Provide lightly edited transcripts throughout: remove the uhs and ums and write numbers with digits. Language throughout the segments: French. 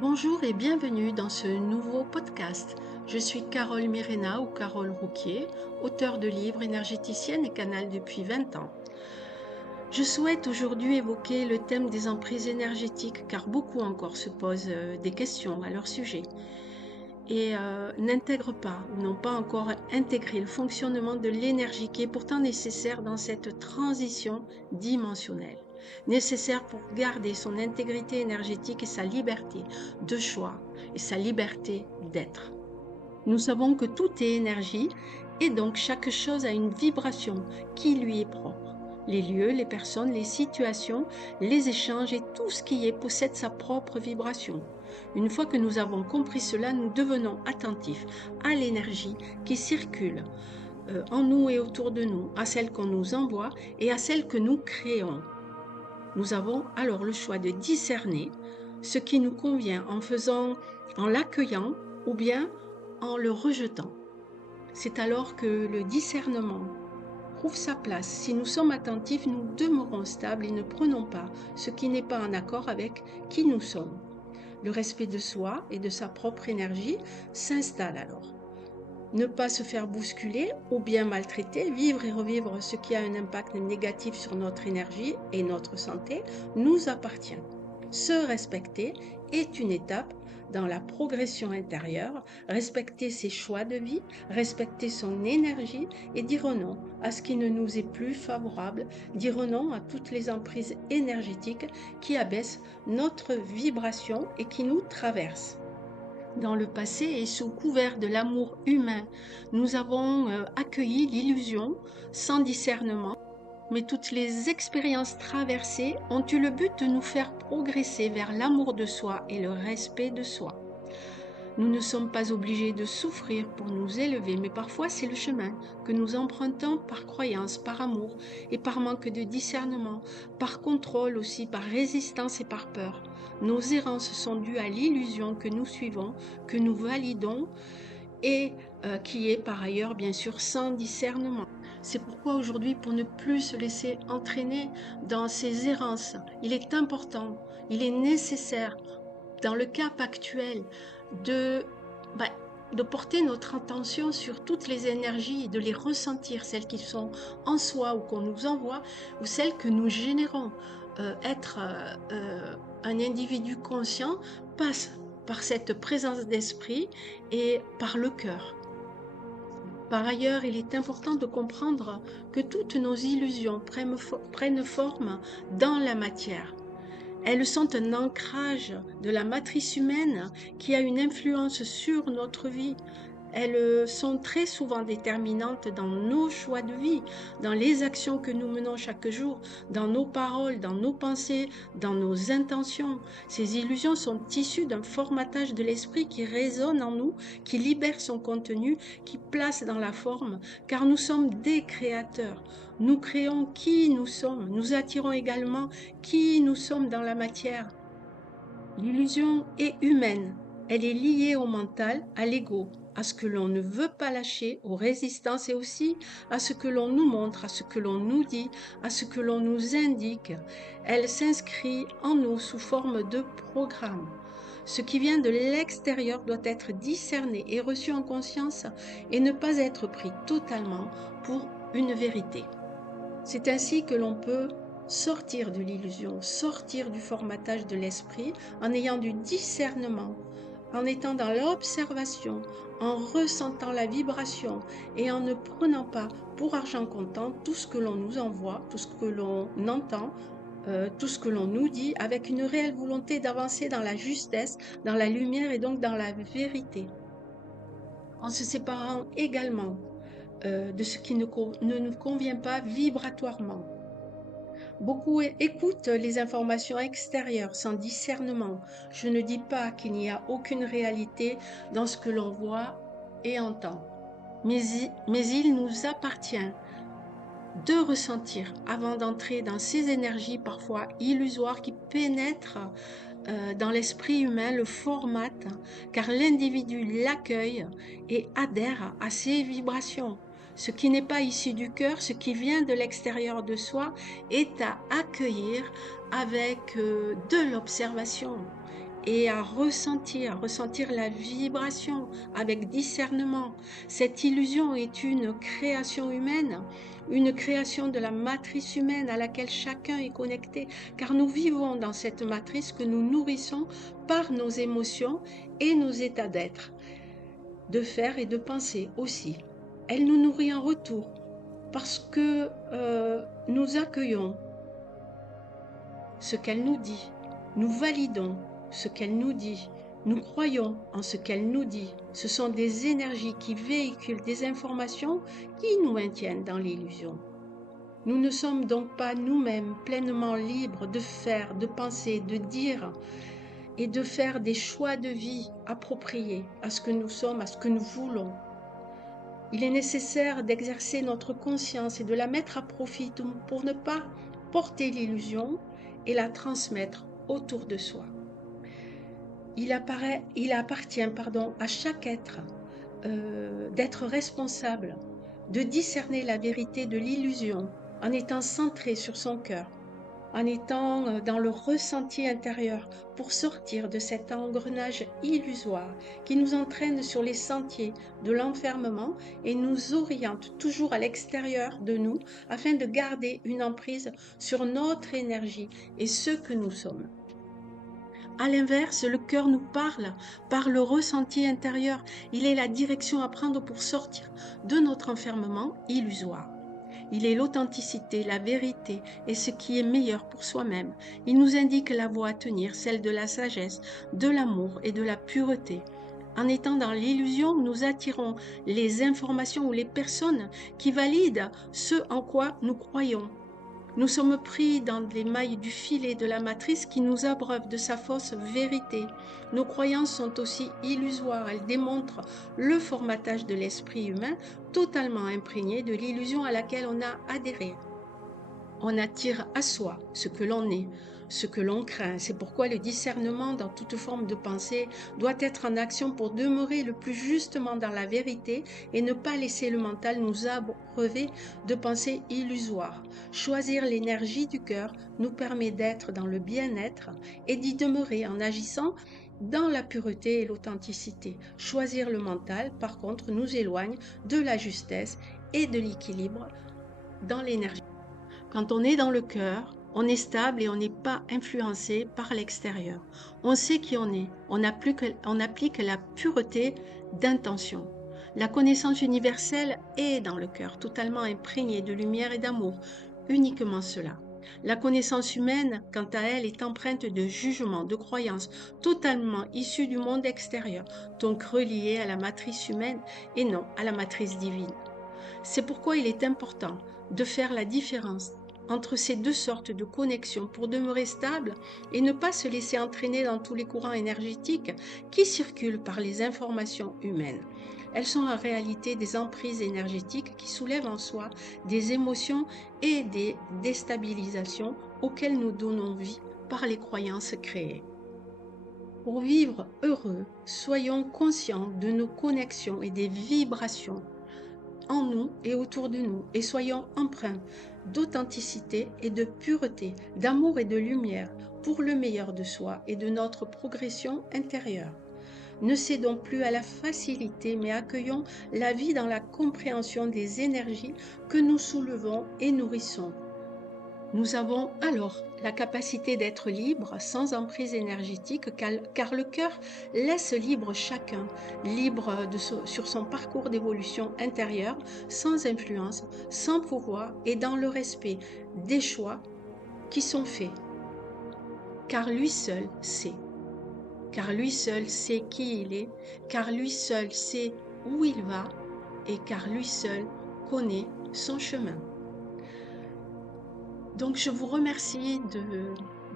Bonjour et bienvenue dans ce nouveau podcast. Je suis Carole Mirena ou Carole Rouquier, auteure de livres, énergéticienne et canal depuis 20 ans. Je souhaite aujourd'hui évoquer le thème des emprises énergétiques car beaucoup encore se posent des questions à leur sujet et n'intègrent pas ou n'ont pas encore intégré le fonctionnement de l'énergie qui est pourtant nécessaire dans cette transition dimensionnelle, nécessaire pour garder son intégrité énergétique et sa liberté de choix et sa liberté d'être. Nous savons que tout est énergie et donc chaque chose a une vibration qui lui est propre. Les lieux, les personnes, les situations, les échanges et tout ce qui est possède sa propre vibration. Une fois que nous avons compris cela, nous devenons attentifs à l'énergie qui circule en nous et autour de nous, à celle qu'on nous envoie et à celle que nous créons. Nous avons alors le choix de discerner ce qui nous convient en l'accueillant ou bien en le rejetant. C'est alors que le discernement trouve sa place. Si nous sommes attentifs, nous demeurons stables et ne prenons pas ce qui n'est pas en accord avec qui nous sommes. Le respect de soi et de sa propre énergie s'installe alors. Ne pas se faire bousculer ou bien maltraiter, vivre et revivre ce qui a un impact négatif sur notre énergie et notre santé nous appartient. Se respecter est une étape dans la progression intérieure, respecter ses choix de vie, respecter son énergie et dire non à ce qui ne nous est plus favorable, dire non à toutes les emprises énergétiques qui abaissent notre vibration et qui nous traversent. Dans le passé et sous couvert de l'amour humain, nous avons accueilli l'illusion sans discernement, mais toutes les expériences traversées ont eu le but de nous faire progresser vers l'amour de soi et le respect de soi. Nous ne sommes pas obligés de souffrir pour nous élever, mais parfois c'est le chemin que nous empruntons par croyance, par amour et par manque de discernement, par contrôle aussi, par résistance et par peur. Nos errances sont dues à l'illusion que nous suivons, que nous validons et qui est par ailleurs bien sûr sans discernement. C'est pourquoi aujourd'hui, pour ne plus se laisser entraîner dans ces errances, il est important, il est nécessaire dans le cap actuel de, bah, de porter notre attention sur toutes les énergies et de les ressentir, celles qui sont en soi ou qu'on nous envoie ou celles que nous générons. Être un individu conscient passe par cette présence d'esprit et par le cœur. Par ailleurs, il est important de comprendre que toutes nos illusions prennent forme dans la matière. Elles sont un ancrage de la matrice humaine qui a une influence sur notre vie. Elles sont très souvent déterminantes dans nos choix de vie, dans les actions que nous menons chaque jour, dans nos paroles, dans nos pensées, dans nos intentions. Ces illusions sont issues d'un formatage de l'esprit qui résonne en nous, qui libère son contenu, qui place dans la forme, car nous sommes des créateurs. Nous créons qui nous sommes, nous attirons également qui nous sommes dans la matière. L'illusion est humaine, elle est liée au mental, à l'ego, à ce que l'on ne veut pas lâcher, aux résistances et aussi à ce que l'on nous montre, à ce que l'on nous dit, à ce que l'on nous indique. Elle s'inscrit en nous sous forme de programme. Ce qui vient de l'extérieur doit être discerné et reçu en conscience et ne pas être pris totalement pour une vérité. C'est ainsi que l'on peut sortir de l'illusion, sortir du formatage de l'esprit en ayant du discernement, en étant dans l'observation, en ressentant la vibration et en ne prenant pas pour argent comptant tout ce que l'on nous envoie, tout ce que l'on entend, tout ce que l'on nous dit, avec une réelle volonté d'avancer dans la justesse, dans la lumière et donc dans la vérité. En se séparant également de ce qui ne nous convient pas vibratoirement. Beaucoup écoutent les informations extérieures sans discernement. Je ne dis pas qu'il n'y a aucune réalité dans ce que l'on voit et entend, mais il nous appartient de ressentir avant d'entrer dans ces énergies parfois illusoires qui pénètrent dans l'esprit humain, le formatent, car l'individu l'accueille et adhère à ces vibrations. Ce qui n'est pas issu du cœur, ce qui vient de l'extérieur de soi, est à accueillir avec de l'observation et à ressentir la vibration avec discernement. Cette illusion est une création humaine, une création de la matrice humaine à laquelle chacun est connecté, car nous vivons dans cette matrice que nous nourrissons par nos émotions et nos états d'être, de faire et de penser aussi. Elle nous nourrit en retour parce que nous accueillons ce qu'elle nous dit, nous validons ce qu'elle nous dit, nous croyons en ce qu'elle nous dit. Ce sont des énergies qui véhiculent des informations qui nous maintiennent dans l'illusion. Nous ne sommes donc pas nous-mêmes pleinement libres de faire, de penser, de dire et de faire des choix de vie appropriés à ce que nous sommes, à ce que nous voulons. Il est nécessaire d'exercer notre conscience et de la mettre à profit pour ne pas porter l'illusion et la transmettre autour de soi. Il appartient à chaque être d'être responsable, de discerner la vérité de l'illusion en étant centré sur son cœur, en étant dans le ressenti intérieur pour sortir de cet engrenage illusoire qui nous entraîne sur les sentiers de l'enfermement et nous oriente toujours à l'extérieur de nous afin de garder une emprise sur notre énergie et ce que nous sommes. À l'inverse, le cœur nous parle par le ressenti intérieur. Il est la direction à prendre pour sortir de notre enfermement illusoire. Il est l'authenticité, la vérité et ce qui est meilleur pour soi-même. Il nous indique la voie à tenir, celle de la sagesse, de l'amour et de la pureté. En étant dans l'illusion, nous attirons les informations ou les personnes qui valident ce en quoi nous croyons. Nous sommes pris dans les mailles du filet de la matrice qui nous abreuve de sa fausse vérité. Nos croyances sont aussi illusoires. Elles démontrent le formatage de l'esprit humain totalement imprégné de l'illusion à laquelle on a adhéré. On attire à soi ce que l'on est, ce que l'on craint. C'est pourquoi le discernement dans toute forme de pensée doit être en action pour demeurer le plus justement dans la vérité et ne pas laisser le mental nous abreuver de pensées illusoires. Choisir l'énergie du cœur nous permet d'être dans le bien-être et d'y demeurer en agissant dans la pureté et l'authenticité. Choisir le mental, par contre, nous éloigne de la justesse et de l'équilibre dans l'énergie. Quand on est dans le cœur, on est stable et on n'est pas influencé par l'extérieur. On sait qui on est. On applique la pureté d'intention. La connaissance universelle est dans le cœur, totalement imprégnée de lumière et d'amour. Uniquement cela. La connaissance humaine, quant à elle, est empreinte de jugements, de croyances, totalement issues du monde extérieur, donc reliées à la matrice humaine et non à la matrice divine. C'est pourquoi il est important de faire la différence entre ces deux sortes de connexions pour demeurer stable et ne pas se laisser entraîner dans tous les courants énergétiques qui circulent par les informations humaines. Elles sont en réalité des emprises énergétiques qui soulèvent en soi des émotions et des déstabilisations auxquelles nous donnons vie par les croyances créées. Pour vivre heureux, soyons conscients de nos connexions et des vibrations en nous et autour de nous, et soyons empreints d'authenticité et de pureté, d'amour et de lumière pour le meilleur de soi et de notre progression intérieure. Ne cédons plus à la facilité, mais accueillons la vie dans la compréhension des énergies que nous soulevons et nourrissons. Nous avons alors la capacité d'être libres, sans emprise énergétique, car le cœur laisse libre chacun, libre sur son parcours d'évolution intérieure, sans influence, sans pouvoir et dans le respect des choix qui sont faits. Car lui seul sait. Car lui seul sait qui il est, car lui seul sait où il va et car lui seul connaît son chemin. Donc je vous remercie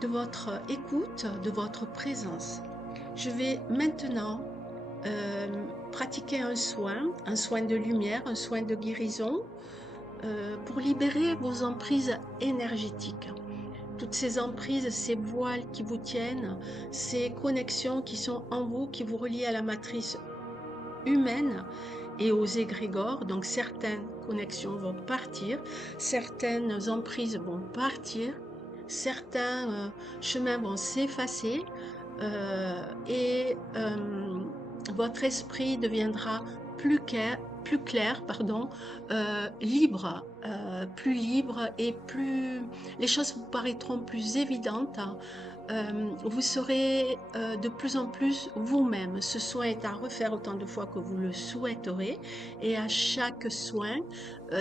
de votre écoute, de votre présence. Je vais maintenant pratiquer un soin de lumière, un soin de guérison pour libérer vos emprises énergétiques. Toutes ces emprises, ces voiles qui vous tiennent, ces connexions qui sont en vous, qui vous relient à la matrice humaine et aux égrégores. Donc certaines connexions vont partir, certaines emprises vont partir, certains chemins vont s'effacer votre esprit deviendra plus clair, pardon, libre, plus libre et plus les choses vous paraîtront plus évidentes. Vous serez de plus en plus vous-même. Ce soin est à refaire autant de fois que vous le souhaiterez et à chaque soin,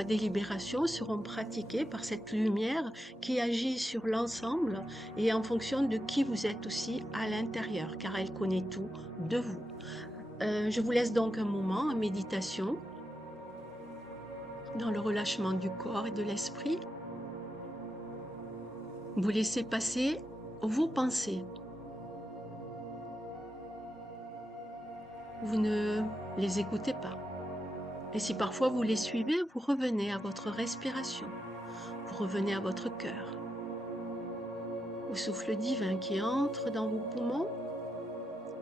des libérations seront pratiquées par cette lumière qui agit sur l'ensemble et en fonction de qui vous êtes aussi à l'intérieur, car elle connaît tout de vous. Je vous laisse donc un moment en méditation, dans le relâchement du corps et de l'esprit. Vous laissez passer vos pensées. Vous ne les écoutez pas. Et si parfois vous les suivez, vous revenez à votre respiration. Vous revenez à votre cœur, au souffle divin qui entre dans vos poumons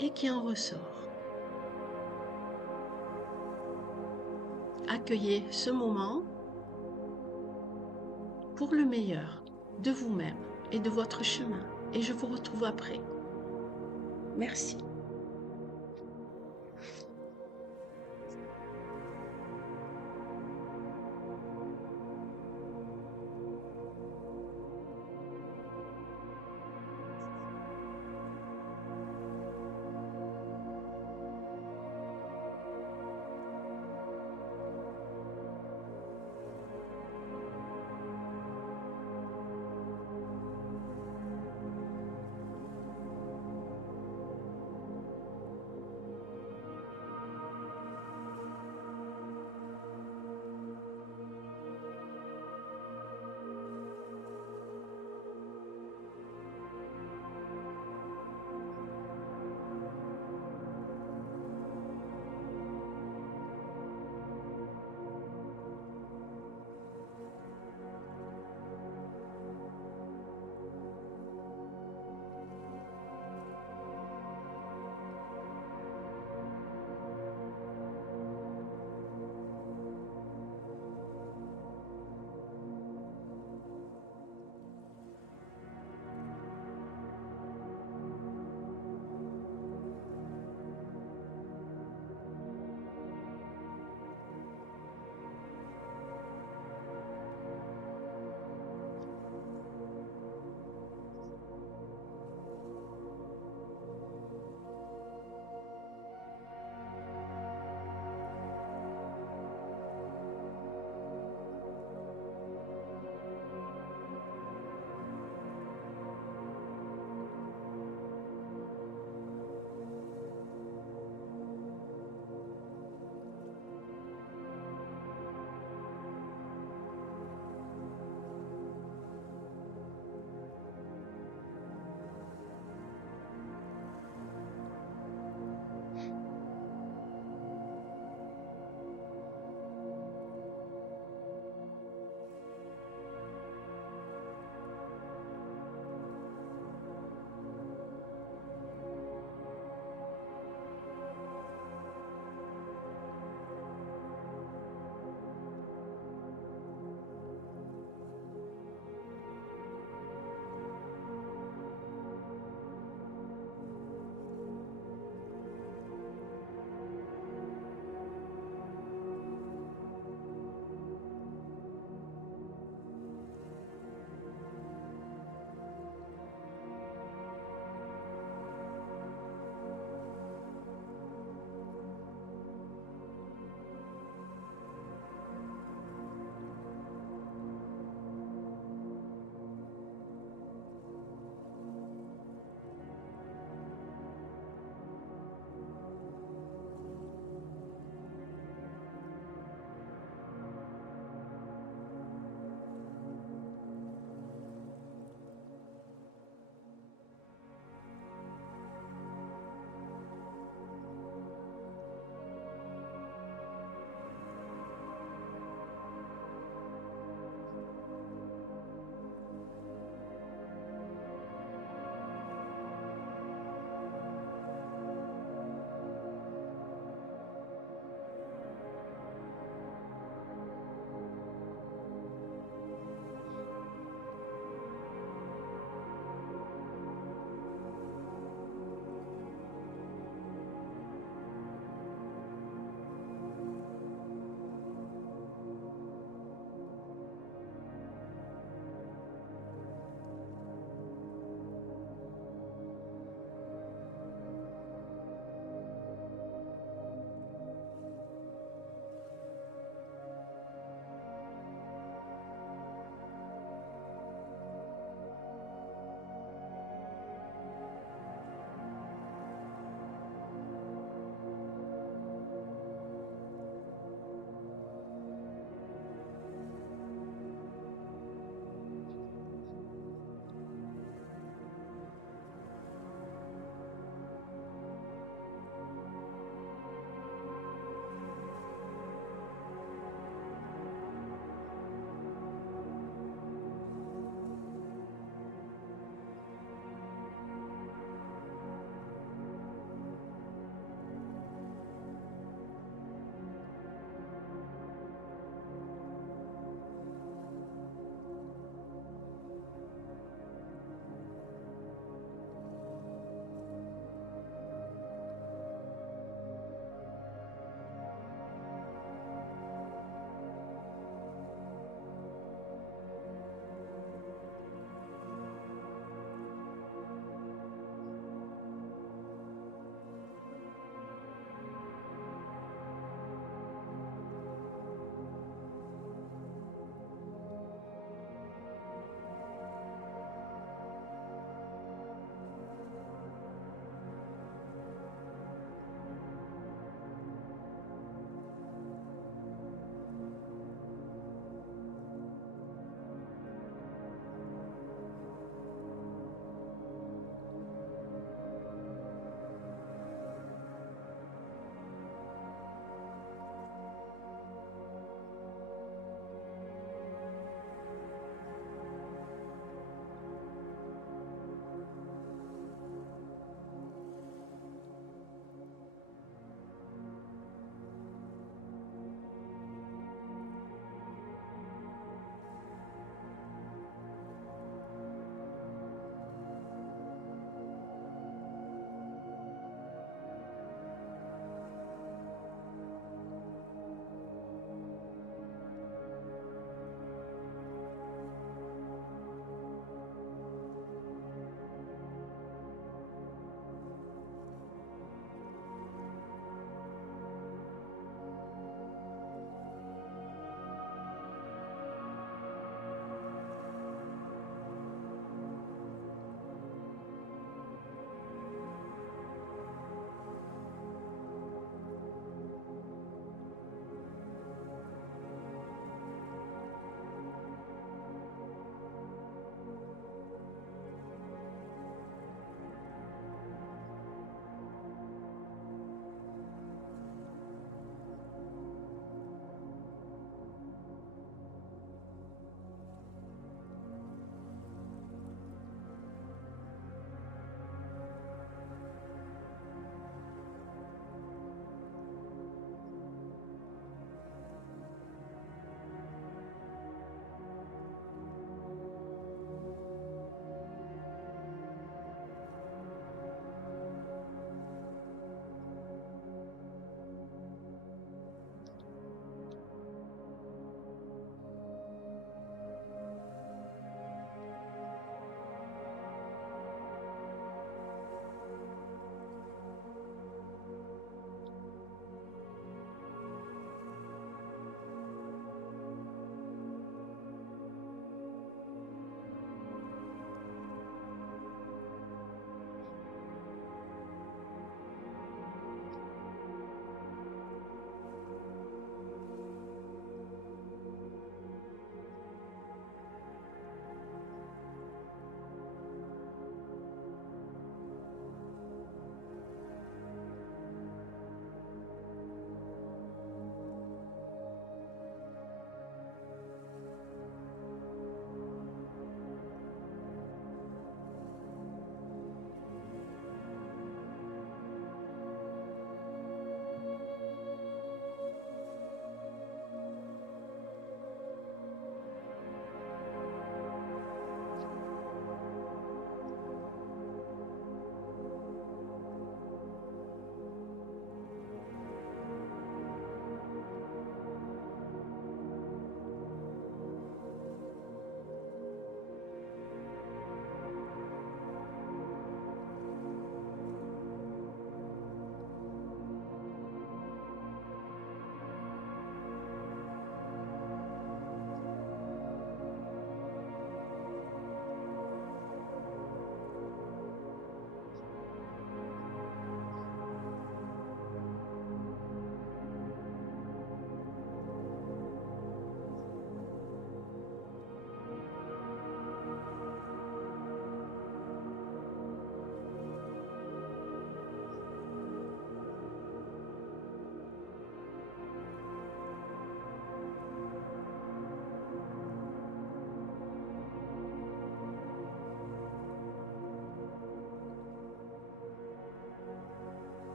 et qui en ressort. Accueillez ce moment pour le meilleur de vous-même et de votre chemin. Et je vous retrouve après. Merci.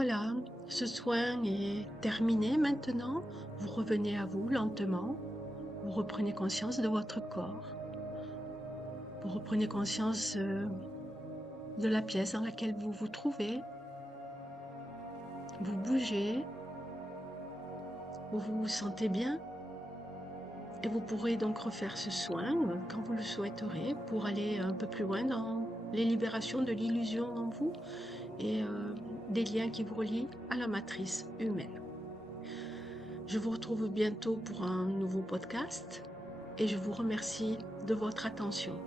Voilà, ce soin est terminé maintenant. Vous revenez à vous lentement. Vous reprenez conscience de votre corps. Vous reprenez conscience de la pièce dans laquelle vous vous trouvez. Vous bougez. Vous vous sentez bien. Et vous pourrez donc refaire ce soin quand vous le souhaiterez pour aller un peu plus loin dans les libérations de l'illusion en vous et des liens qui vous relient à la matrice humaine. Je vous retrouve bientôt pour un nouveau podcast et je vous remercie de votre attention.